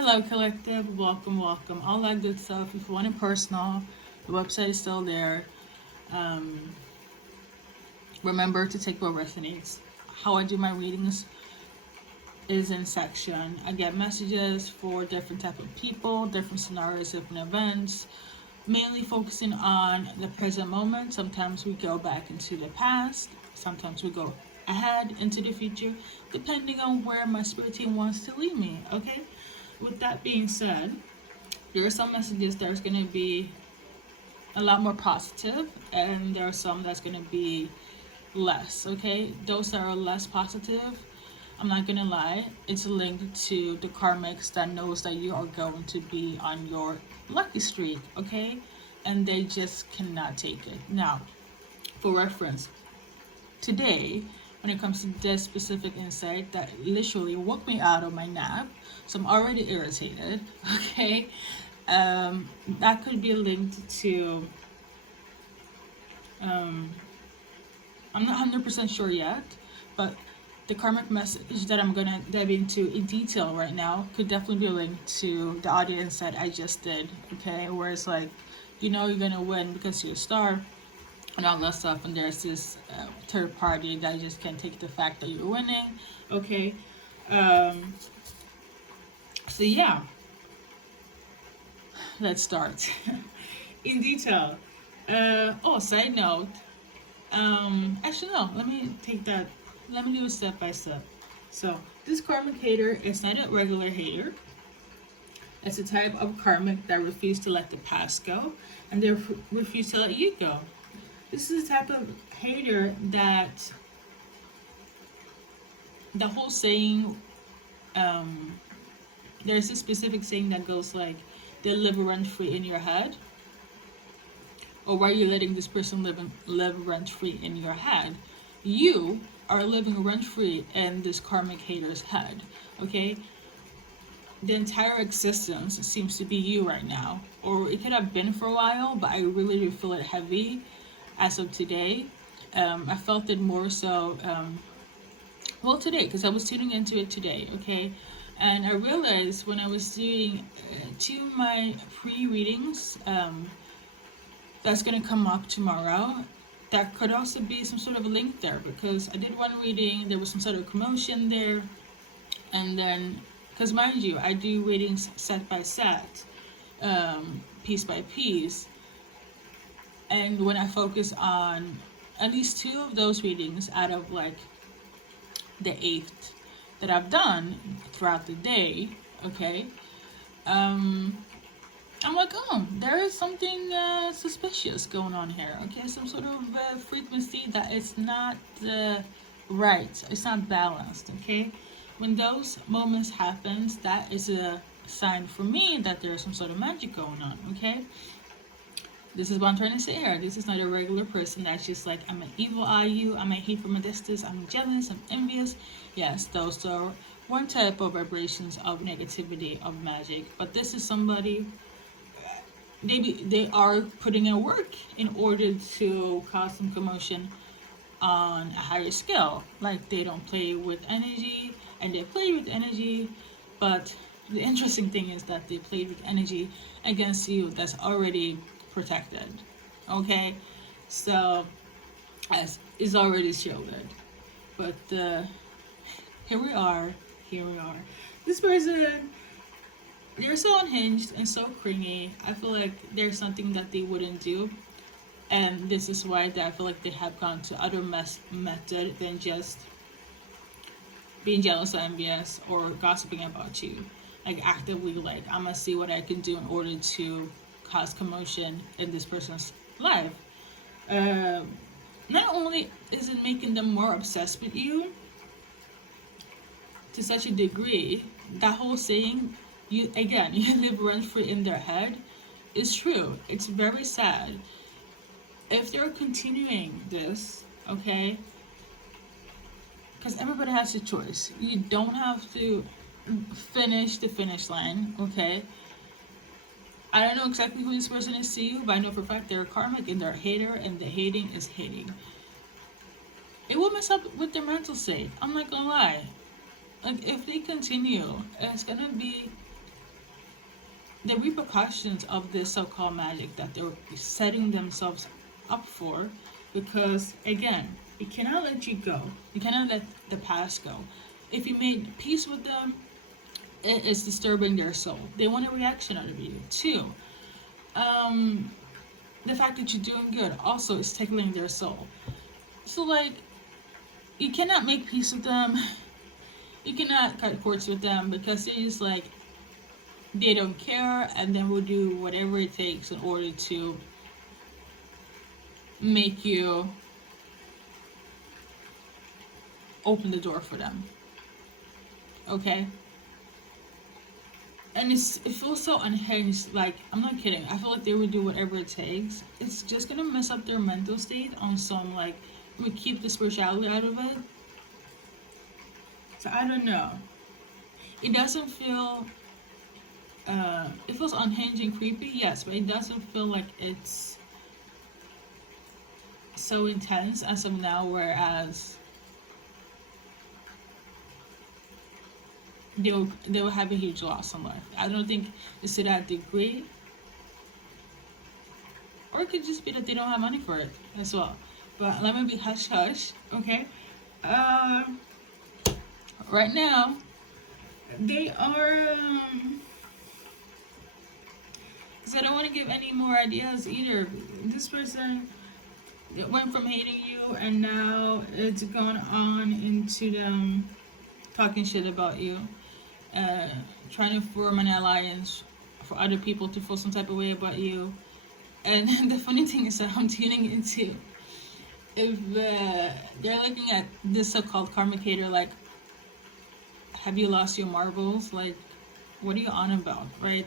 Hello, collective. Welcome, welcome. All that good stuff. If you want it personal, the website is still there. Um, Remember to take what resonates. How I do my readings is in section. I get messages for different type of people, different scenarios, different events, mainly focusing on the present moment. Sometimes we go back into the past. Sometimes we go ahead into the future, depending on where my spirit team wants to lead me. Okay. With that being said, there are some messages that's going to be a lot more positive, and there are some that's going to be less. Okay, those that are less positive, I'm not gonna lie, it's linked to the karmics that knows that you are going to be on your lucky streak. Okay, and they just cannot take it. Now, for reference, today, when it comes to this specific insight that literally woke me out of my nap, so I'm already irritated. Okay, that could be linked to I'm not 100% sure yet, but the karmic message that I'm gonna dive into in detail right now could definitely be linked to the audio insight I just did. Okay, where it's like, you know, you're gonna win because you're a star and all that stuff, and there's this third party that just can't take the fact that you're winning. Okay, so yeah, let's start in detail. Side note. Actually, no. Let me take that. Let me do it step by step. So, this karmic hater is not a regular hater. It's a type of karmic that refuse to let the past go, and they refuse to let you go. This is a type of hater that the whole saying. There's a specific saying that goes like, "They live rent free in your head." Or why are you letting this person live rent free in your head? You are living rent free in this karmic hater's head. Okay, the entire existence seems to be you right now, or it could have been for a while, but I really do feel it heavy as of today. I felt it more so today, because I was tuning into it today. Okay, and I realized when I was doing to my pre-readings, that's going to come up tomorrow, that could also be some sort of a link there, because I did one reading, there was some sort of commotion there, and then, because mind you, I do readings set by set, piece by piece, and when I focus on at least two of those readings out of like the 8 that I've done throughout the day, okay, I'm like, there is something suspicious going on here. Okay, some sort of frequency that is not right. It's not balanced. Okay, when those moments happens, that is a sign for me that there is some sort of magic going on. Okay, this is what I'm trying to say here. This is not a regular person that's just like, I'm an evil eye you, I'm a hate from a distance, I'm jealous, I'm envious. Yes, those are one type of vibrations of negativity, of magic. But this is somebody, they are putting in work in order to cause some commotion on a higher scale. Like, they don't play with energy, and they play with energy, but the interesting thing is that they played with energy against you that's already protected. Okay, so as is already shielded, but here we are. This person, they're so unhinged and so cringy. I feel like there's something that they wouldn't do, and this is why I feel like they have gone to other method than just being jealous or envious or gossiping about you. Like, actively, like, I'm gonna see what I can do in order to cause commotion in this person's life. Not only is it making them more obsessed with you to such a degree, that whole saying, you live rent free in their head, is true. It's very sad. If they're continuing this, okay, because everybody has a choice. You don't have to finish the finish line, okay? I don't know exactly who this person is to you, but I know for a fact they're karmic and they're a hater, and the hating is hating. It will mess up with their mental state. I'm not gonna lie. Like, if they continue, it's gonna be the repercussions of this so-called magic that they're setting themselves up for, because again, you cannot let you go. You cannot let the past go. If you made peace with them, it is disturbing their soul. They want a reaction out of you. Two, the fact that you're doing good also is tickling their soul. So like, you cannot make peace with them. You cannot cut cords with them, because it is like they don't care, and then will do whatever it takes in order to make you open the door for them. Okay? And it feels so unhinged. Like, I'm not kidding. I feel like they would do whatever it takes. It's just gonna mess up their mental state on some, like, we keep the spirituality out of it. So I don't know. It doesn't feel, it feels unhinged and creepy, yes, but it doesn't feel like it's so intense as of now, whereas they will have a huge loss in life. I don't think it's to that degree. Or it could just be that they don't have money for it as well. But let me be hush hush, okay? Right now, they are, because I don't want to give any more ideas either. This person went from hating you, and now it's gone on into them talking shit about you, trying to form an alliance for other people to feel some type of way about you. And the funny thing is that I'm tuning into, if they're looking at this so-called Karmic Hater, like, have you lost your marbles? Like, what are you on about, right?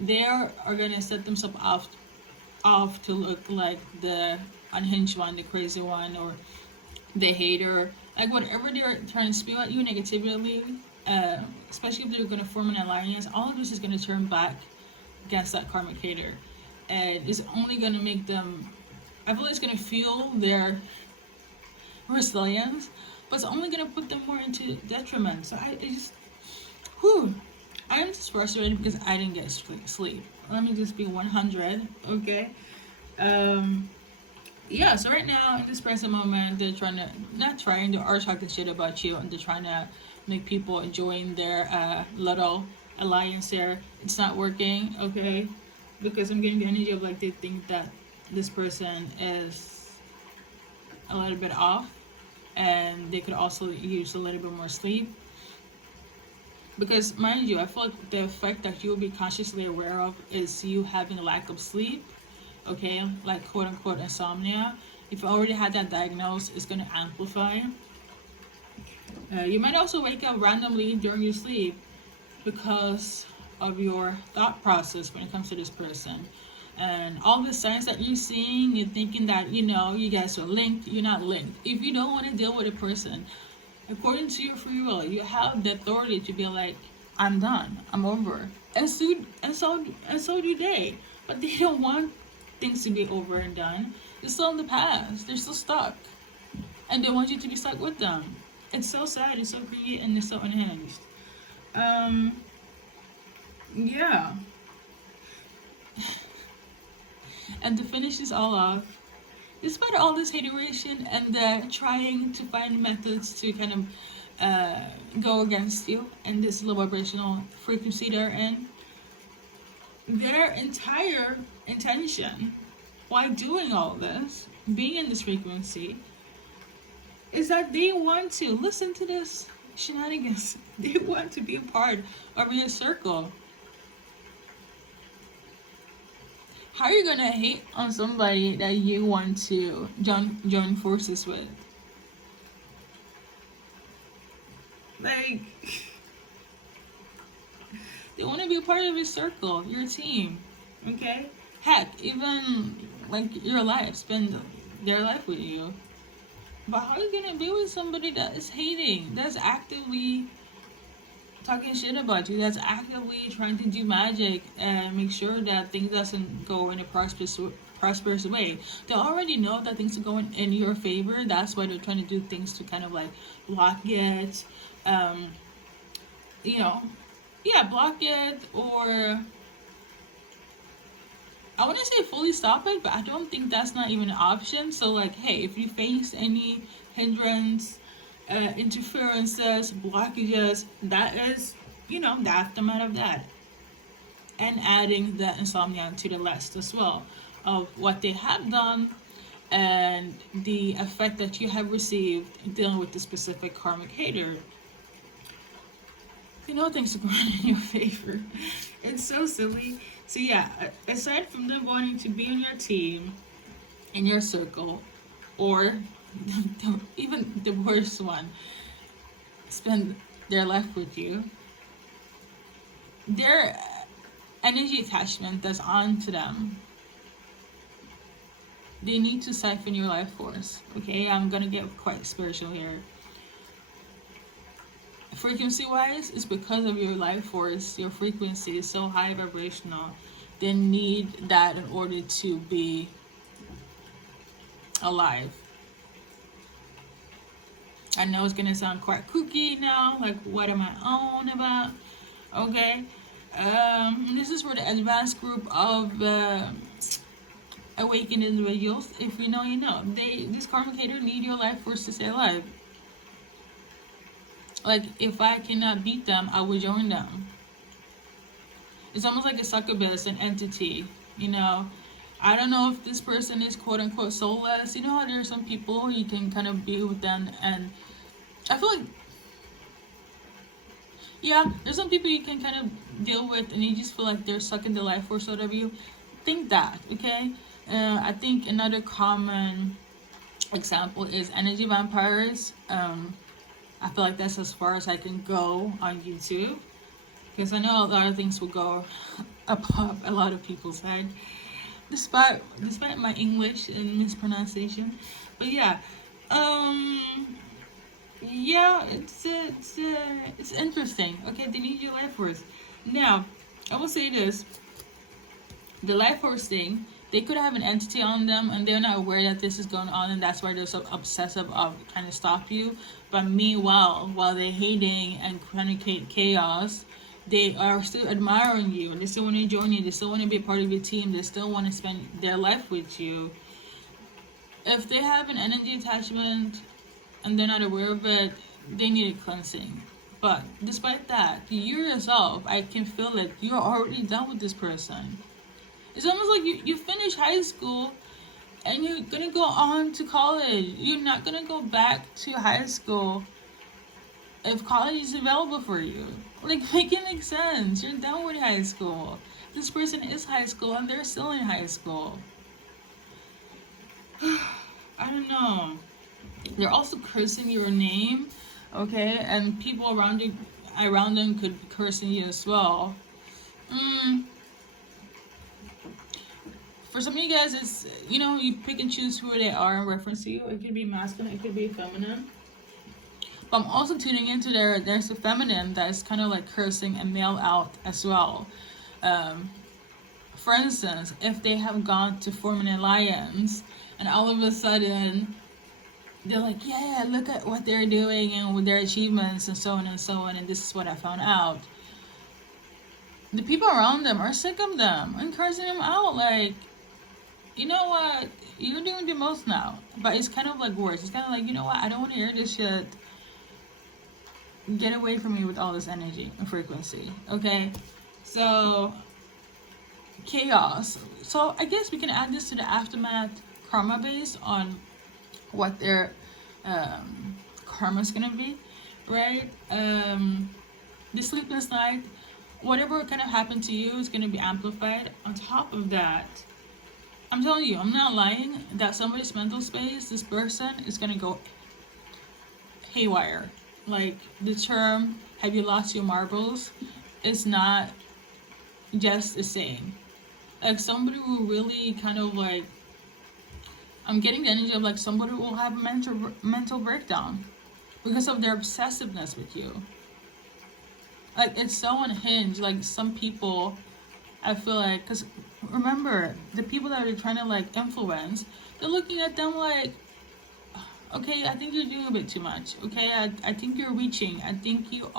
They are gonna set themselves off to look like the unhinged one, the crazy one, or the hater. Like, whatever they're trying to spew at you negatively, especially if they're gonna form an alliance, all of this is gonna turn back against that Karmic Hater. And it's only gonna make them, I feel like it's gonna fuel their resilience, but it's only gonna put them more into detriment. So I am just frustrated because I didn't get sleep. Let me just be 100, okay? Yeah, so right now, in this present moment, they're they are talking shit about you, and they're trying to make people enjoying their little alliance there. It's not working, okay? Because I'm getting the energy of, like, they think that this person is a little bit off, and they could also use a little bit more sleep. Because, mind you, I feel like the effect that you'll be consciously aware of is you having a lack of sleep, okay, like quote-unquote insomnia. If you already had that diagnosed, it's going to amplify. You might also wake up randomly during your sleep because of your thought process when it comes to this person. And all the signs that you're seeing, you're thinking that, you know, you guys are linked. You're not linked. If you don't want to deal with a person, according to your free will, you have the authority to be like, I'm done, I'm over. And so do they. But they don't want things to be over and done. They're still in the past. They're still stuck. And they want you to be stuck with them. It's so sad, it's so creepy, and it's so unhinged. Yeah. And to finish this all off, despite all this hateration and trying to find methods to kind of go against you and this low vibrational frequency they're in, their entire intention while doing all this, being in this frequency, is that they want to, listen to this shenanigans, they want to be a part of your circle. How are you gonna hate on somebody that you want to join forces with? Like, they want to be a part of your circle, your team, okay? Heck, even like your life, spend their life with you. But how are you gonna be with somebody that is hating, that's actively talking shit about you, that's actively trying to do magic and make sure that things doesn't go in a prosperous way? They already know that things are going in your favor. That's why they're trying to do things to kind of like block it, block it, or I want to say fully stop it, but I don't think that's not even an option. So like, hey, if you face any hindrance, interferences, blockages, that is, you know, the aftermath of that. And adding the insomnia to the list as well of what they have done and the effect that you have received dealing with the specific karmic hater. You know, things are going in your favor. It's so silly. So yeah, aside from them wanting to be on your team, in your circle, or even the worst one, spend their life with you, their energy attachment that's on to them, they need to siphon your life force. Okay, I'm gonna get quite spiritual here. Frequency wise, it's because of your life force. Your frequency is so high vibrational, they need that in order to be alive. I know it's gonna sound quite kooky now, like what am I on about? Okay, this is for the advanced group of awakened individuals. If you know, you know. This karmic hater need your life force to stay alive. Like, if I cannot beat them, I will join them. It's almost like a succubus, an entity, you know. I don't know if this person is quote unquote soulless. You know how there are some people you can kind of be with them, and I feel like, yeah, there's some people you can kind of deal with and you just feel like they're sucking the life force out of you. Think that, okay? I think another common example is energy vampires. I feel like that's as far as I can go on YouTube, because I know a lot of things will go above a lot of people's head, despite my English and mispronunciation. But yeah, yeah, it's interesting. Okay, they need your life force. Now, I will say this: the life force thing, they could have an entity on them and they're not aware that this is going on, and that's why they're so obsessive of trying to stop you. But meanwhile, while they're hating and trying to create chaos, they are still admiring you and they still want to join you. They still want to be a part of your team. They still want to spend their life with you. If they have an energy attachment and they're not aware of it, they need a cleansing. But despite that, you yourself, I can feel that you're already done with this person. It's almost like you finish high school and you're gonna go on to college. You're not gonna go back to high school if college is available for you. Like, make it make sense. You're done with high school. This person is high school and they're still in high school. I don't know. They're also cursing your name, okay? And people around them could be cursing you as well. For some of you guys, it's, you know, you pick and choose who they are in reference to you. It could be masculine, it could be feminine. But I'm also tuning into there's a feminine that is kind of like cursing a male out as well. For instance, if they have gone to form an alliance and all of a sudden they're like, yeah, look at what they're doing and with their achievements and so on and so on, and this is what I found out. The people around them are sick of them and cursing them out, like, you know what, you're doing the most now. But it's kind of like worse. It's kind of like, you know what, I don't want to hear this shit. Get away from me with all this energy and frequency, okay? So, chaos. So, I guess we can add this to the aftermath karma based on what their karma's gonna be, right? The sleepless night, whatever kind of happened to you is gonna be amplified. On top of that, I'm telling you, I'm not lying, that somebody's mental space, this person is gonna go haywire. Like, the term, have you lost your marbles, is not just the same. Like, somebody will really kind of like, I'm getting the energy of like somebody will have a mental breakdown because of their obsessiveness with you. Like, it's so unhinged. Like, some people, I feel like, because remember, the people that are trying to like influence, they're looking at them like, okay, I think you're doing a bit too much. Okay, I think you're reaching. I think you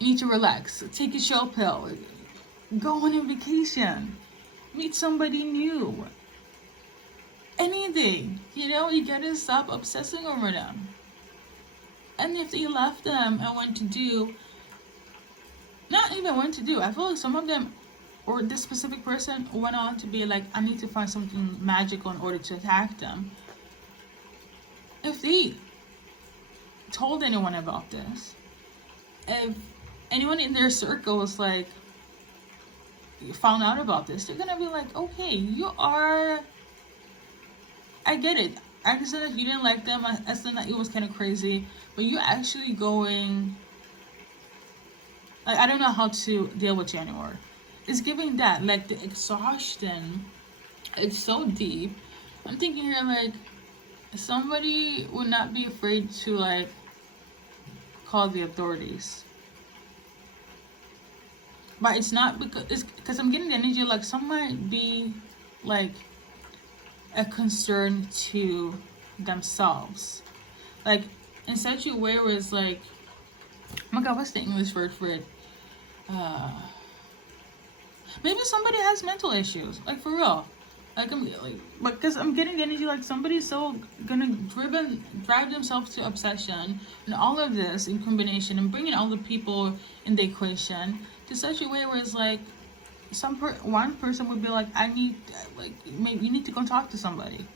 need to relax. Take a chill pill. go on a vacation, meet somebody new, anything, you know, you gotta stop obsessing over them. And if they left them and went to do, not even went to do, I feel like some of them, or this specific person went on to be like, I need to find something magical in order to attack them. If they told anyone about this, if anyone in their circle was like, found out about this, they're gonna be like, okay, you are, I get it. I understand that you didn't like them. I understand that it was kind of crazy, but you actually going, like, I don't know how to deal with you anymore. It's giving that, like, the exhaustion, it's so deep. I'm thinking here, like, somebody would not be afraid to, like, call the authorities. But it's not because I'm getting the energy, like, some might be, like, a concern to themselves. Like, in such a way where it's like, oh my god, what's the English word for it? Maybe somebody has mental issues, like, for real. Like, because I'm getting the energy, like, somebody's so gonna drive themselves to obsession and all of this in combination and bringing all the people in the equation to such a way where it's like, one person would be like, I need, like, maybe you need to go talk to somebody.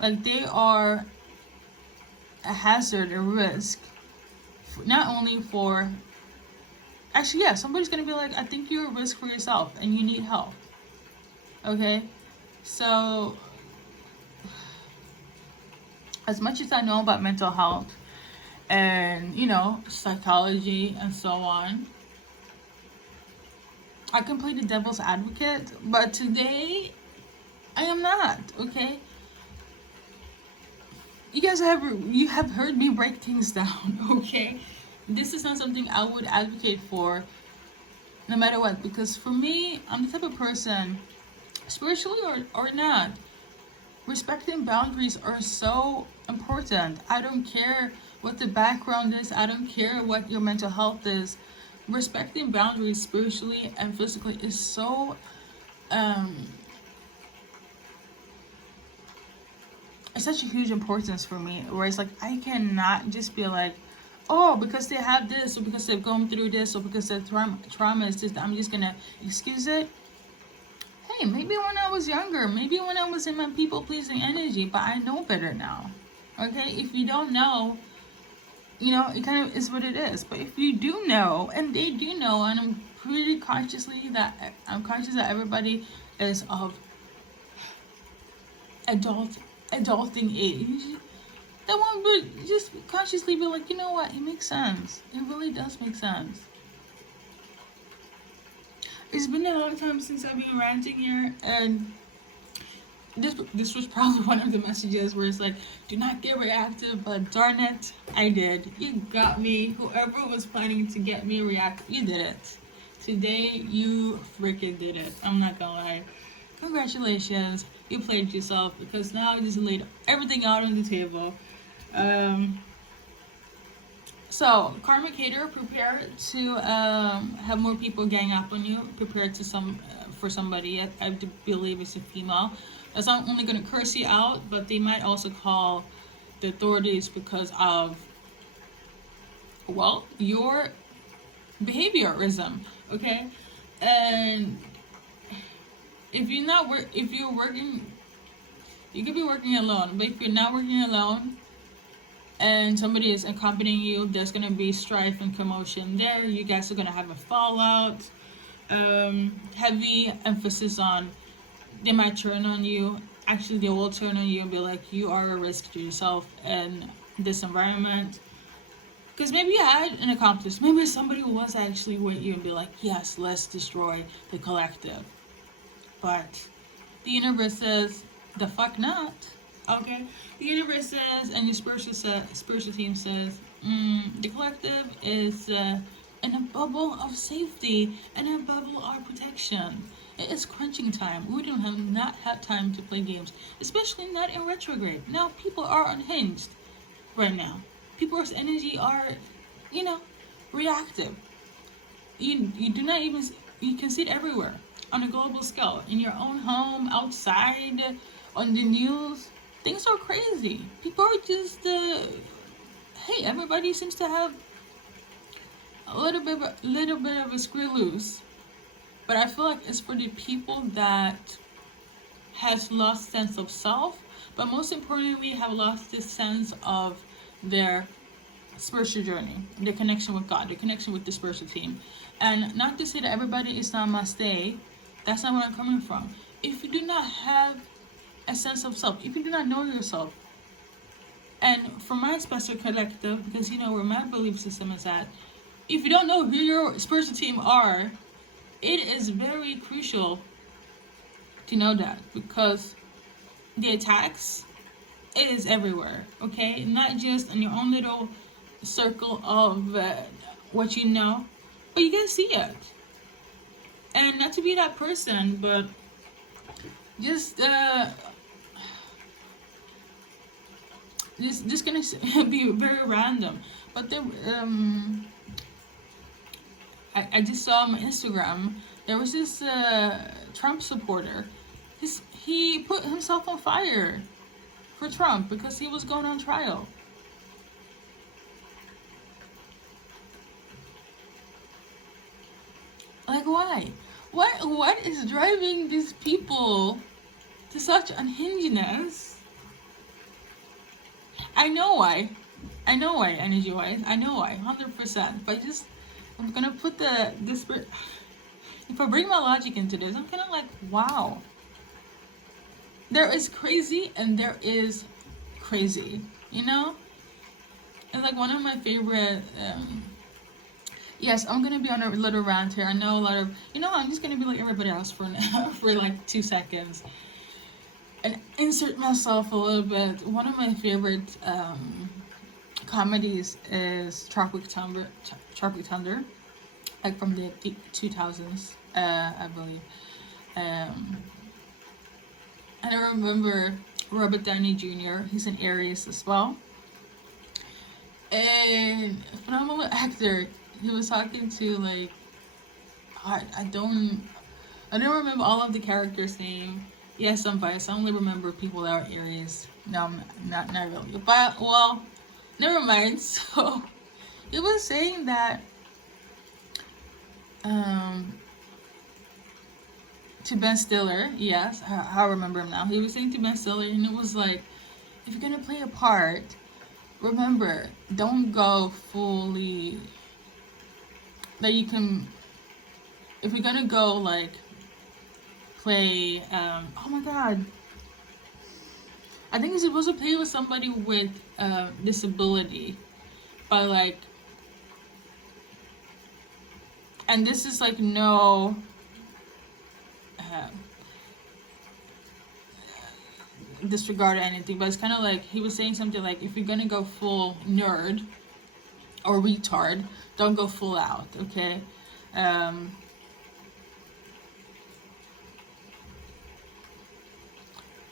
Like, they are a hazard, a risk, not only for, actually, yeah, somebody's gonna be like, I think you're a risk for yourself and you need help. Okay, so as much as I know about mental health and, you know, psychology and so on, I can play the devil's advocate, but today I am not. Okay, you have heard me break things down. Okay, this is not something I would advocate for, no matter what, because for me, I'm the type of person, spiritually or not, respecting boundaries are so important. I don't care what the background is. I don't care what your mental health is. Respecting boundaries spiritually and physically is so it's such a huge importance for me, where it's like, I cannot just be like, oh, because they have this, or because they've gone through this, or because their trauma is this, I'm just gonna excuse it. Hey, maybe when I was younger, maybe when I was in my people-pleasing energy, but I know better now. Okay, if you don't know, you know, it kind of is what it is. But if you do know, and they do know, and I'm conscious that everybody is of adulting age, that one would just consciously be like, you know what, it makes sense. It really does make sense. It's been a long time since I've been ranting here, and this was probably one of the messages where it's like, do not get reactive, but darn it, I did. You got me. Whoever was planning to get me reactive, you did it. Today, you freaking did it. I'm not gonna lie. Congratulations, you played yourself, because now I just laid everything out on the table. So, Karmic Hater, prepare to have more people gang up on you. Prepare to for somebody. I believe it's a female. That's not only going to curse you out, but they might also call the authorities because of, well, your behaviorism. Okay, and if you're working, you could be working alone. But if you're not working alone, and somebody is accompanying you, there's gonna be strife and commotion there. You guys are gonna have a fallout. Heavy emphasis on, they might turn on you. Actually, they will turn on you and be like, you are a risk to yourself in this environment. Because maybe you had an accomplice. Maybe somebody was actually with you and be like, yes, let's destroy the collective. But the universe says, the fuck not. Okay, the universe says, and your spiritual team says, the collective is in a bubble of safety and a bubble of protection. It is crunching time. We do not have time to play games, especially not in retrograde. Now people are unhinged right now. People's energy are, you know, reactive. You do not even, You can see it everywhere on a global scale, in your own home, outside, on the news. Things are crazy. People are just, hey, everybody seems to have a little bit of a screw loose. But I feel like it's for the people that has lost sense of self, but most importantly have lost this sense of their spiritual journey, their connection with God, their connection with the spiritual team. And not to say that everybody is namaste. That's not where I'm coming from. If you do not have a sense of self, if you do not know yourself, and for my special collective, because you know where my belief system is at, if you don't know who your spiritual team are, it is very crucial to know that, because the attacks, it is everywhere, okay? Not just in your own little circle of what you know, but you can see it. And not to be that person, but just this gonna be very random. But there, I just saw on my Instagram, there was this Trump supporter. He put himself on fire for Trump because he was going on trial. Like, why? What is driving these people to such unhingedness? I know why, energy wise. I know why, 100%. But I'm gonna put this. If I bring my logic into this, I'm kind of like, wow. There is crazy and there is crazy, you know? It's like one of my favorite, yes, I'm gonna be on a little rant here. I know a lot of, I'm just gonna be like everybody else for for like 2 seconds. And insert myself a little bit. One of my favorite comedies is Tropic Thunder, like from the 2000s, I believe. And I remember Robert Downey Jr., he's an Aries as well. And phenomenal actor. He was talking to, like, I don't remember all of the characters' name. Yes, I'm biased. I only remember people that are Aries. No, not really. But, well, never mind. So, he was saying that, to Ben Stiller, yes, I remember him now. He was saying to Ben Stiller, and it was like, if you're gonna play a part, remember, don't go fully, that you can, if you're gonna go, like, play, oh my god, I think you're supposed to play with somebody with disability, but like, and this is like no disregard or anything, but it's kind of like he was saying something like, if you're gonna go full nerd or retard, don't go full out, okay? And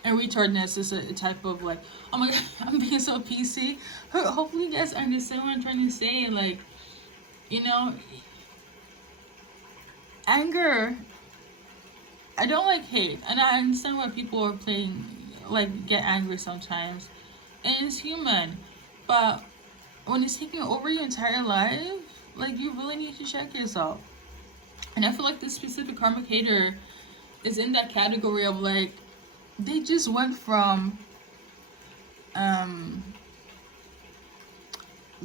retardness is a type of like, oh my god, I'm being so PC. Hopefully you guys understand what I'm trying to say. Like, anger, I don't like hate, and I understand why people are playing, like, get angry sometimes, and it's human, but when it's taking over your entire life, like, you really need to check yourself. And I feel like this specific Karmic Hater is in that category of, like, they just went from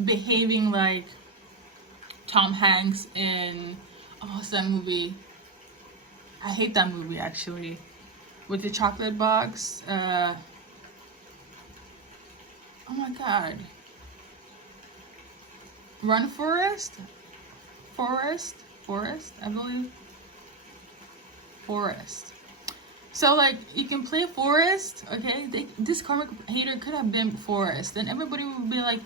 behaving like Tom Hanks in, what's that movie? I hate that movie, actually, with the chocolate box. Oh my god. Run Forest, I believe. Forest. So, like, you can play Forest, okay? This Karmic Hater could have been Forest, and everybody would be like,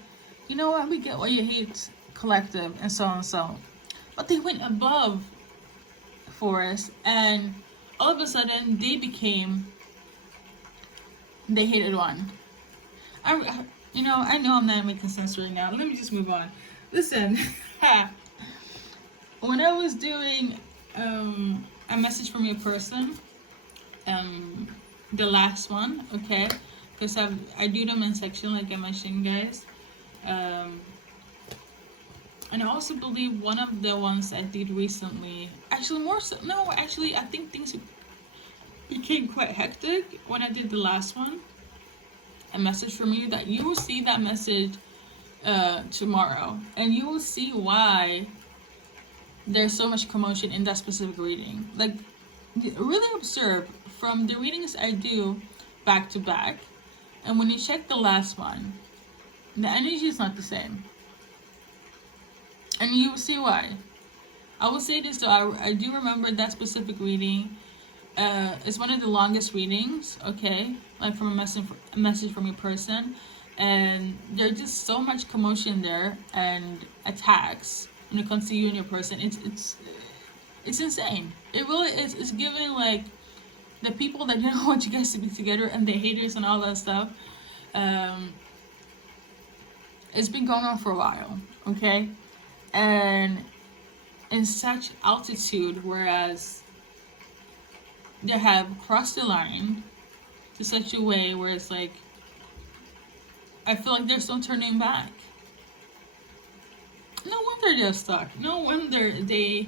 you know what, we get why you hate collective, and so on and so on. But they went above Forest, and all of a sudden, they became the hated one. I know I'm not making sense right now. Let me just move on. Listen, when I was doing a message from your person. The last one, okay? Because I do them in section, like I mentioned, guys. And I also believe one of the ones I did recently, actually more so, no, actually I think things became quite hectic when I did the last one. A message from you, that you will see that message tomorrow, and you will see why there's so much commotion in that specific reading. Like, really observe from the readings I do back to back, and when you check the last one, the energy is not the same. And you will see why. I will say this though, I do remember that specific reading. It's one of the longest readings, okay? Like from a message from your person. And there's just so much commotion there and attacks when it comes to you and your person. It's insane. It really is. It's giving like the people that don't want you guys to be together and the haters and all that stuff. It's been going on for a while, okay? And in such altitude, whereas they have crossed the line to such a way where it's like, I feel like there's no turning back. No wonder they're stuck. No wonder they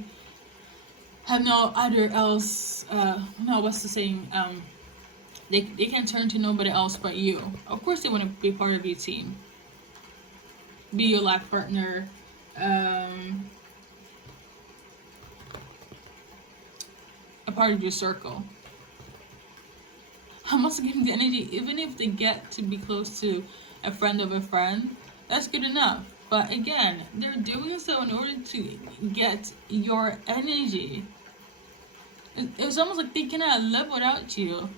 have no other else, no, what's the saying, they can't turn to nobody else but you. Of course they want to be part of your team, be your life partner, a part of your circle. I'm also giving the energy, even if they get to be close to a friend of a friend, that's good enough. But again, they're doing so in order to get your energy. It was almost like they cannot live without you.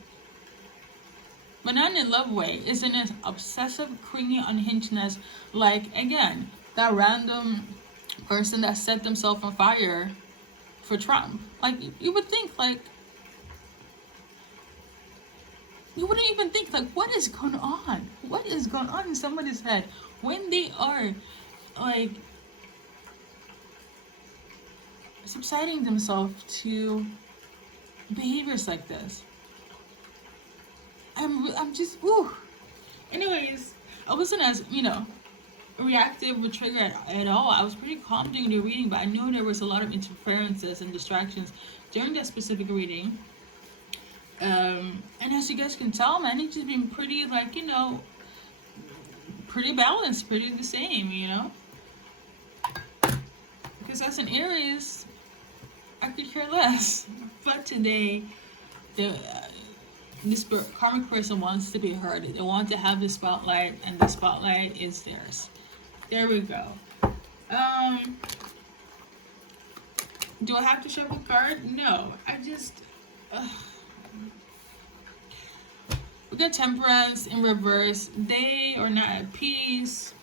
But not in a love way. It's in an obsessive, cringy unhingedness. Like, again, that random person that set themselves on fire for Trump. Like, you would think, like, you wouldn't even think, like, what is going on? What is going on in somebody's head when they are, like, subsiding themselves to behaviors like this? I'm just, ooh. Anyways, I wasn't as, reactive or triggered at all. I was pretty calm during the reading, but I knew there was a lot of interferences and distractions during that specific reading. And as you guys can tell, my energy's been pretty, like, pretty balanced, pretty the same, Because as an Aries, I could care less. But today, this karmic person wants to be heard. They want to have the spotlight, and the spotlight is theirs. There we go. Do I have to show a card? No. I just... we got Temperance in reverse. They are not at peace.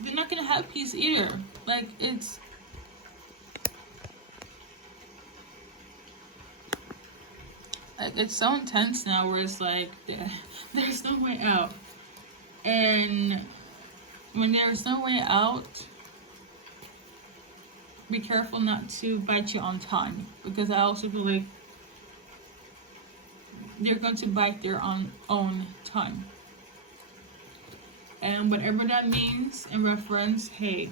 They're not going to have peace either. Like, it's... it's so intense now where it's like, there's no way out. And when there's no way out, be careful not to bite your own tongue. Because I also feel like they're going to bite their own tongue. And whatever that means in reference, hey,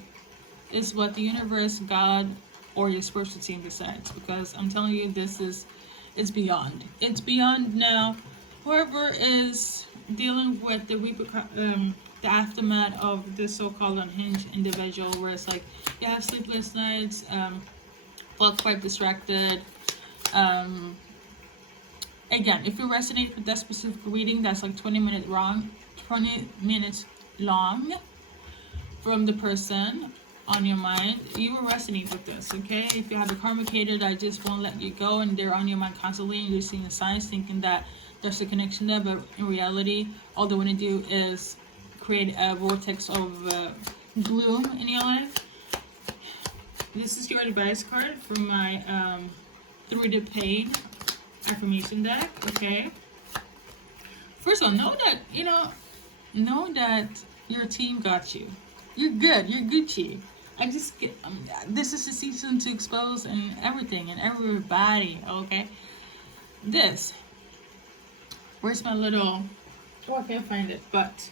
is what the universe, God, or your spiritual team decides. Because I'm telling you, it's beyond. It's beyond now. Whoever is dealing with the aftermath of this so-called unhinged individual, where it's like you have sleepless nights, felt quite distracted. Again, if you resonate with that specific reading, that's like 20 minutes long from the person on your mind, you will resonate with this, okay? If you have a karmic hater that just won't let you go and they're on your mind constantly and you're seeing the signs thinking that there's a connection there, but in reality, all they want to do is create a vortex of gloom in your life. This is your advice card from my Through the Pain affirmation deck, okay? First of all, know that your team got you. You're good. You're Gucci. I just get, this is the season to expose and everything and everybody, okay? This, where's my little, oh, I can't find it, but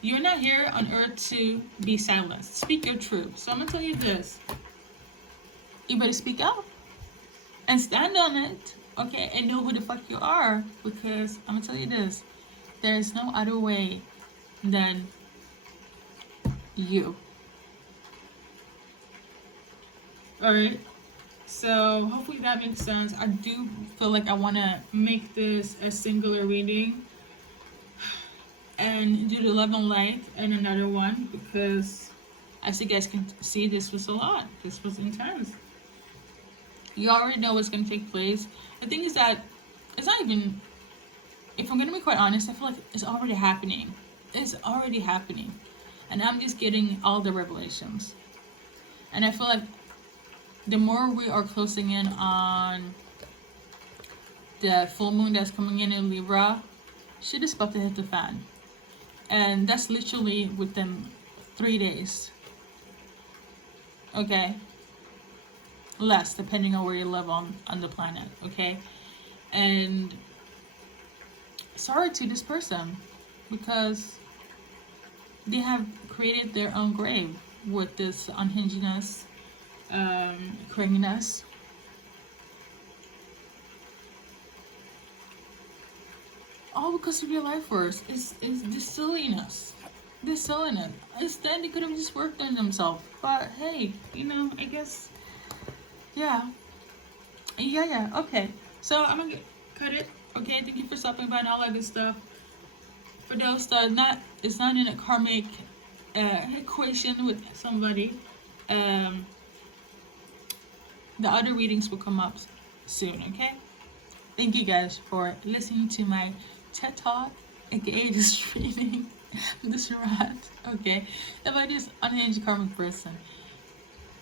you're not here on earth to be silenced. Speak your truth. So I'm gonna tell you this. You better speak up and stand on it, okay? And know who the fuck you are, because I'm gonna tell you this. There's no other way than you. Alright, so hopefully that makes sense. I do feel like I want to make this a singular reading and do the love and light and another one, because as you guys can see, this was a lot. This was intense. You already know what's going to take place. The thing is that it's not even, if I'm going to be quite honest, I feel like it's already happening. It's already happening. And I'm just getting all the revelations. And I feel like the more we are closing in on the full moon that's coming in Libra, shit is about to hit the fan. And that's literally within 3 days. Okay? Less, depending on where you live on the planet. Okay? And sorry to this person, because they have created their own grave with this unhingedness, cranginess. All because of your life force. It's this silliness. This silliness. Instead, they could have just worked on themselves. But hey, you know, I guess, yeah. Okay. So I'm gonna cut it. Okay, thank you for stopping by and all that good stuff. For those that it's not in a karmic equation with somebody, the other readings will come up soon, okay? Thank you guys for listening to my TED Talk, aka this reading, this rant, okay? About this unhinged karmic person.